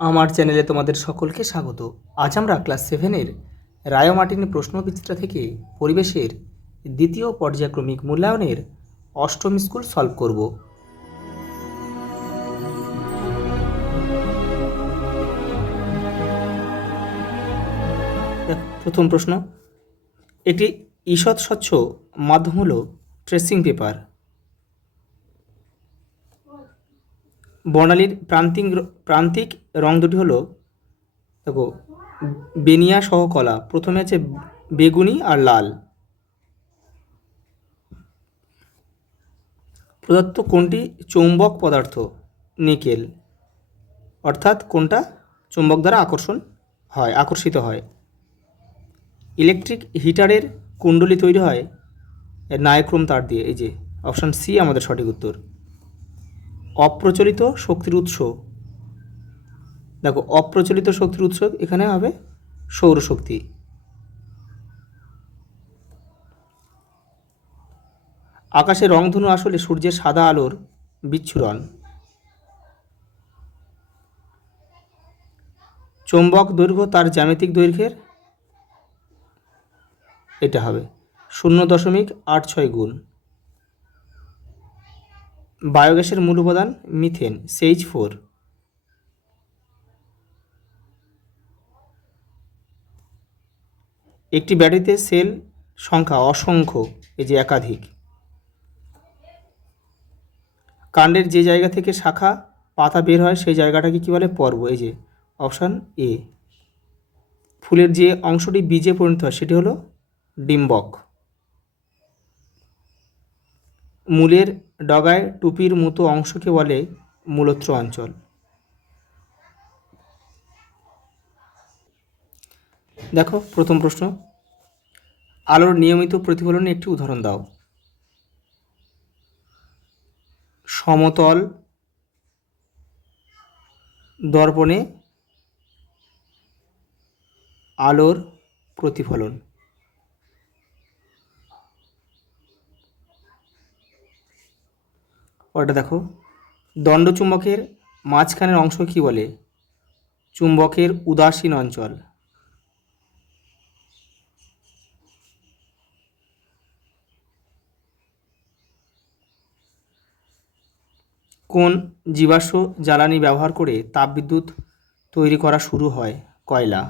আমার চ্যানেলে তোমাদের সকলকে স্বাগত। আজ আমরা ক্লাস 7-এর রায় ও মার্টিনের প্রশ্নবিচিত্রা থেকে পরিবেশের দ্বিতীয় পর্যায়ক্রমিক মূল্যায়নের অষ্টম স্কুল সলভ করব। প্রথম প্রশ্ন, একটি ঈষৎ স্বচ্ছ মাধ্যম হলো ট্রেসিং পেপার। বর্ণালীর প্রান্তিক রং দুটি হলো, দেখো, বেনিয়া সহ কলা। প্রথমে আছে বেগুনি আর লাল। প্রদত্ত কোনটি চৌম্বক পদার্থ? নিকেল। অর্থাৎ কোনটা চুম্বক দ্বারা আকর্ষিত হয়। ইলেকট্রিক হিটারের কুণ্ডলী তৈরি হয় নাইক্রোম তার দিয়ে। এই যে অপশান সি আমাদের সঠিক উত্তর। অপ্রচলিত শক্তির উৎস, দেখো অপ্রচলিত শক্তির উৎস এখানে হবে সৌরশক্তি। আকাশে রংধনু আসলে সূর্যের সাদা আলোর বিচ্ছুরণ। চৌম্বক দৈর্ঘ্য তার জ্যামিতিক দৈর্ঘ্যের, এটা হবে 0.86 গুণ। বায়োগ্যাসের মূল উপাদান মিথেন, CH4। একটি ব্যাটারিতে সেল সংখ্যা অসংখ্য, এই যে একাধিক। কাণ্ডের যে জায়গা থেকে শাখা পাতা বের হয় সেই জায়গাটাকে কী বলে? পর্ব। এই যে অপশান এ। ফুলের যে অংশটি বীজে পরিণত হয় সেটি হলো ডিম্বক। মূলের ডগায় টুপির মতো অংশকে বলে মূলত্র অঞ্চল। দেখো প্রথম প্রশ্ন, আলোর নিয়মিত প্রতিফলনের একটি উদাহরণ দাও। সমতল দর্পণে আলোর প্রতিফলন। ওটা দেখো, দণ্ডচুম্বকের মাঝখানের অংশ কি বলে? চুম্বকের উদাসীন অঞ্চল। কোন জীবাশ্ম জ্বালানি ব্যবহার করে তাপবিদ্যুৎ তৈরি করা শুরু হয়? কয়লা।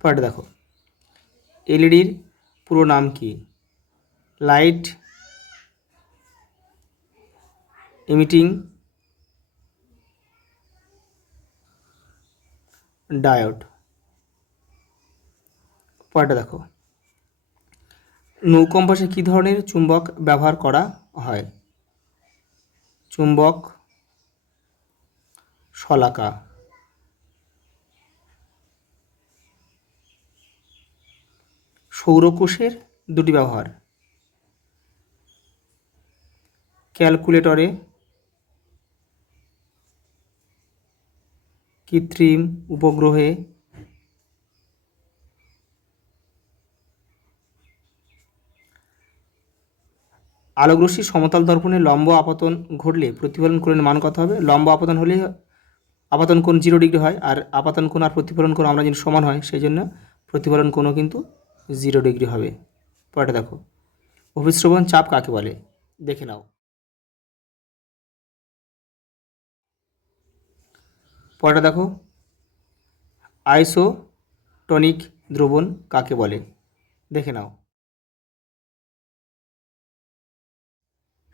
পরেরটা দেখো, এলইডির পুরো নাম কি? Light emitting diode. পরেরটা দেখো, নৌকম্পাসে কী ধরনের চুম্বক ব্যবহার করা হয়? চুম্বক শলাকা। সৌরকোষের দুটি ব্যবহার। ক্যালকুলেটরে, কৃত্রিম উপগ্রহে, আলোকরশ্মি সমতল দর্পণে লম্ব আপতন ঘটলে প্রতিফলন কোণের মান কত হবে? লম্ব আপতন হলে আপতন কোণ 0 ডিগ্রি হয়, আর আপতন কোণ আর প্রতিফলন কোণ আমরা যদি সমান হয় সেই জন্য প্রতিফলন কোণও কিন্তু 0 ডিগ্রি হবে। পরেরটা দেখো, অভিস্রবণ চাপ কাকে বলে? দেখে নাও। পরেরটা দেখো, আইসোটনিক দ্রবণ কাকে বলে? দেখে নাও।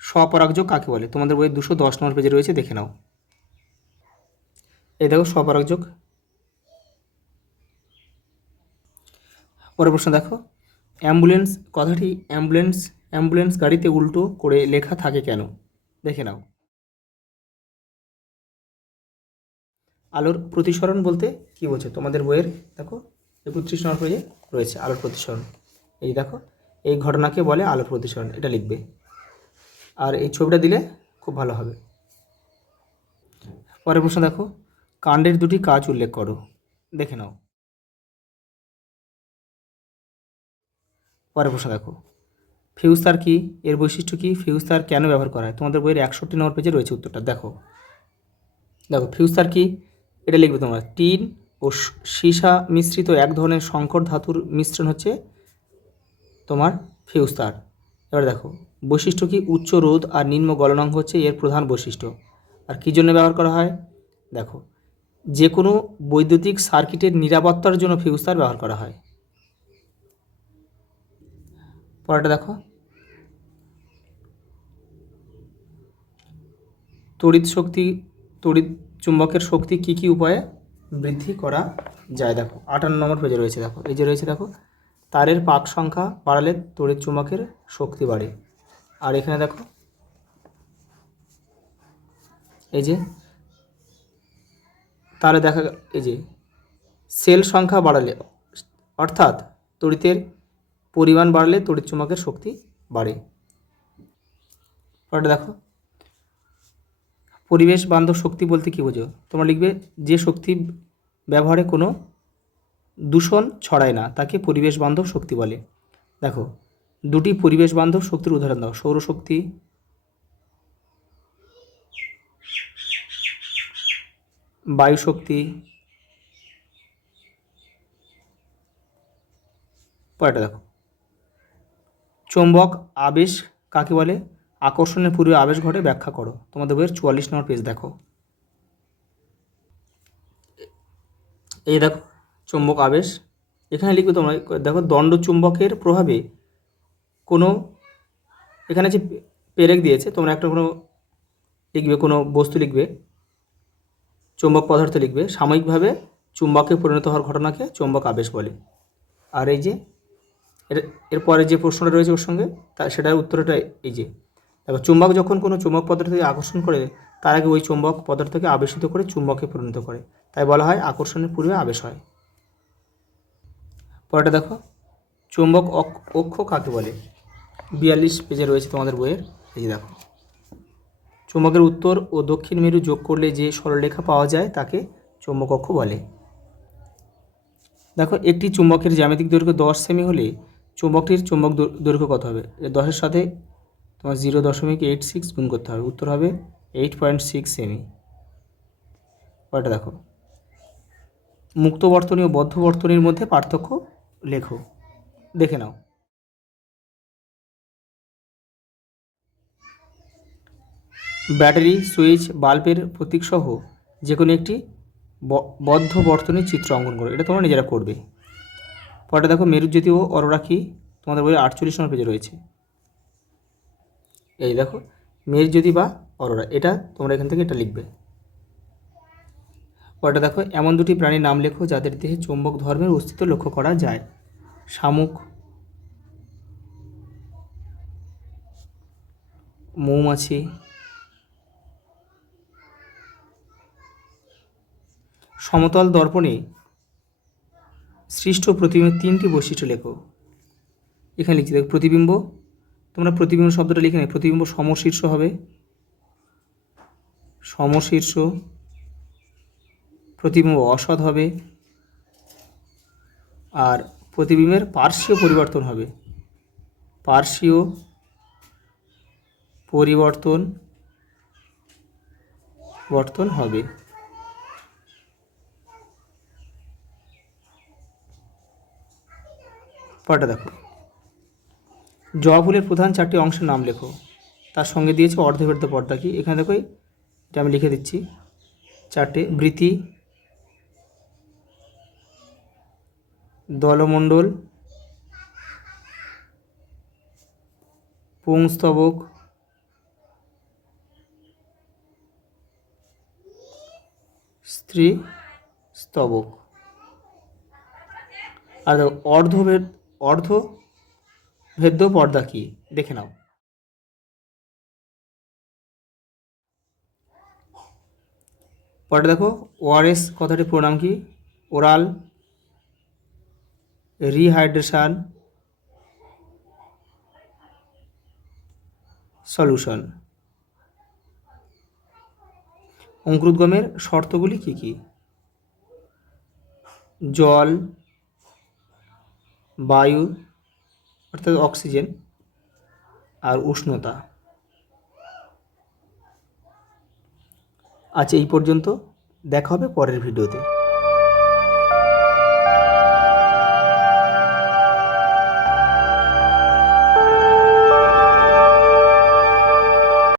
স্বপরাগযোগ কাকে বলে? তোমাদের বইয়ে 210 নম্বর পেজে রয়েছে, দেখে নাও। এই দেখো স্বপরাগযোগ। পরের প্রশ্ন দেখো, অ্যাম্বুলেন্স কথাটি অ্যাম্বুলেন্স গাড়িতে উল্টো করে লেখা থাকে কেন? দেখে নাও। আলোর প্রতিসরণ বলতে কী বোঝে? তোমাদের বইয়ের দেখো 31 নম্বর পেজে রয়েছে আলোর প্রতিসরণ। এই দেখো, এই ঘটনাকে বলে আলোর প্রতিসরণ, এটা লিখবে। আর এই ছবিটা দিলে খুব ভালো হবে। পরের প্রশ্ন দেখো, কাণ্ডের দুটি কাজ উল্লেখ করো। দেখে নাও। পরের প্রশ্ন দেখো, ফিউজ তার কি, এর বৈশিষ্ট্য কি, ফিউজ তার কেন ব্যবহার করা হয়, তোমাদের বইয়ের 61 নম্বর পেজে রয়েছে উত্তরটা। দেখো দেখো ফিউজ তার কি, এটা লিখবে তোমরা, টিন ও সীসা মিশ্রিত এক ধরনের সংকর ধাতুর মিশ্রণ হচ্ছে তোমার ফিউজ তার। এবার দেখো বৈশিষ্ট্য কি, উচ্চ রোধ আর নিম্ন গলনাঙ্ক হচ্ছে এর প্রধান বৈশিষ্ট্য। আর কী জন্য ব্যবহার করা হয়, দেখো যে কোনো বৈদ্যুতিক সার্কিটের নিরাপত্তার জন্য ফিউজ তার ব্যবহার করা হয়। পরেরটা দেখো, তড়িৎ চুম্বকের শক্তি কী কী উপায়ে বৃদ্ধি করা যায়। দেখো 58 নম্বর পেজে রয়েছে, দেখো এই যে রয়েছে, দেখো তারের পাক সংখ্যা বাড়ালে তড়িৎ চুম্বকের শক্তি বাড়ে। আর এখানে দেখো এই যে তাহলে দেখা, এই যে সেল সংখ্যা বাড়ালে, অর্থাৎ তড়িতের পরিমাণ বাড়লে তড়িৎ চুম্বকের শক্তি বাড়ে। পরেরটা দেখো, পরিবেশ বান্ধব শক্তি বলতে কী বোঝো, তোমরা লিখবে যে শক্তি ব্যবহারে কোনো দূষণ ছড়ায় না তাকে পরিবেশ বান্ধব শক্তি বলে। দেখো দুটি পরিবেশ বান্ধব শক্তির উদাহরণ দাও, সৌরশক্তি, বায়ু শক্তি। পরেরটা দেখো, চৌম্বক আবেশ কাকে বলে, আকর্ষণের পূর্বে আবেশ ঘটে, ব্যাখ্যা করো। তোমাদের বইয়ের 44 নম্বর পেজ দেখো, এই দেখো চৌম্বক আবেশ। এখানে লিখবে তোমরা, দেখো দণ্ড চুম্বকের প্রভাবে কোনো, এখানে যে পেরেক দিয়েছে, তোমরা একটা কোনো লিখবে, কোনো বস্তু লিখবে, চৌম্বক পদার্থ লিখবে, সাময়িকভাবে চুম্বকে পরিণত হওয়ার ঘটনাকে চৌম্বক আবেশ বলে। আর এই যে এরপরে যে প্রশ্নটা রয়েছে ওর সঙ্গে, সেটার উত্তরটা এই যে দেখো, চুম্বক যখন কোনো চুম্বক পদার্থকে আকর্ষণ করে তার আগে ওই চুম্বক পদার্থকে আবেশিত করে চুম্বকে পরিণত করে, তাই বলা হয় আকর্ষণের পূর্বে আবেশ হয়। পরেরটা দেখো, চুম্বক অক্ষ কাকে বলে, 42 পেজে রয়েছে তোমাদের বইয়ের, এই যে দেখো চুম্বকের উত্তর ও দক্ষিণ মেরু যোগ করলে যে সরলরেখা পাওয়া যায় তাকে চুম্বক অক্ষ বলে। দেখো একটি চুম্বকের জ্যামিতিক দৈর্ঘ্য 10 সেমি হলে চুম্বকটির চুম্বক দৈর্ঘ্য কত হবে, 10-এর সাথে তোমার 0.86 গুণ করতে হবে, উত্তর হবে 8.6 সেমি। পরেরটা দেখো, মুক্ত বর্তনী ও বদ্ধ বর্তনীর মধ্যে পার্থক্য লেখো, দেখে নাও। ব্যাটারি, সুইচ, বাল্বের প্রতীক সহ যে কোনো একটি বদ্ধ বর্তনীর চিত্র অঙ্কন করো, এটা তোমরা নিজেরা করবে। পরেরটা দেখো, মেরুজ্যোতি ও অরোরা কি, তোমাদের বইয়ে 48 নম্বর পেজে রয়েছে, এই দেখো মেরুজ্যোতি বা অরোরা, এটা তোমরা এখান থেকে এটা লিখবে। পরেরটা দেখো, এমন দুটি প্রাণীর নাম লেখো যাদের দেহে চৌম্বক ধর্মের অস্তিত্ব লক্ষ্য করা যায়। শামুক, মৌমাছি। সমতল দর্পণে সৃষ্ট প্রতিবিম্বের 3টি বৈশিষ্ট্য লেখো, এখানে লিখছি দেখো, প্রতিবিম্ব, তোমরা প্রতিবিম্ব শব্দটা লিখে নেবে, প্রতিবিম্ব সমশীর্ষ হবে, সমশীর্ষ, প্রতিবিম্ব অসৎ হবে, আর প্রতিবিম্বের পার্শ্বীয় পরিবর্তন হবে, পার্শ্বীয় পরিবর্তন হবে। পরেরটা দেখো, জবা ফুলের প্রধান 4টি অংশের নাম লেখো, তার সঙ্গে দিয়েছে অর্ধবেদ্য পর্দা কি, এখানে দেখো এটা আমি লিখে দিচ্ছি 4টে, বৃতি, দলমণ্ডল, পুংস্তবক, স্ত্রী স্তবক। আর দেখো অর্ধভেদ্য পর্দা কি, দেখে নাও। পরে দেখো, ওআরএস কথাটির পুরো নাম কি, ওরাল রিহাইড্রেশন সলিউশন। অঙ্কুরোদ্গমের শর্তগুলি কি কি, জল, বায়ু অর্থাৎ অক্সিজেন, আর উষ্ণতা। আচ্ছা, এই পর্যন্ত, দেখা হবে পরের ভিডিওতে।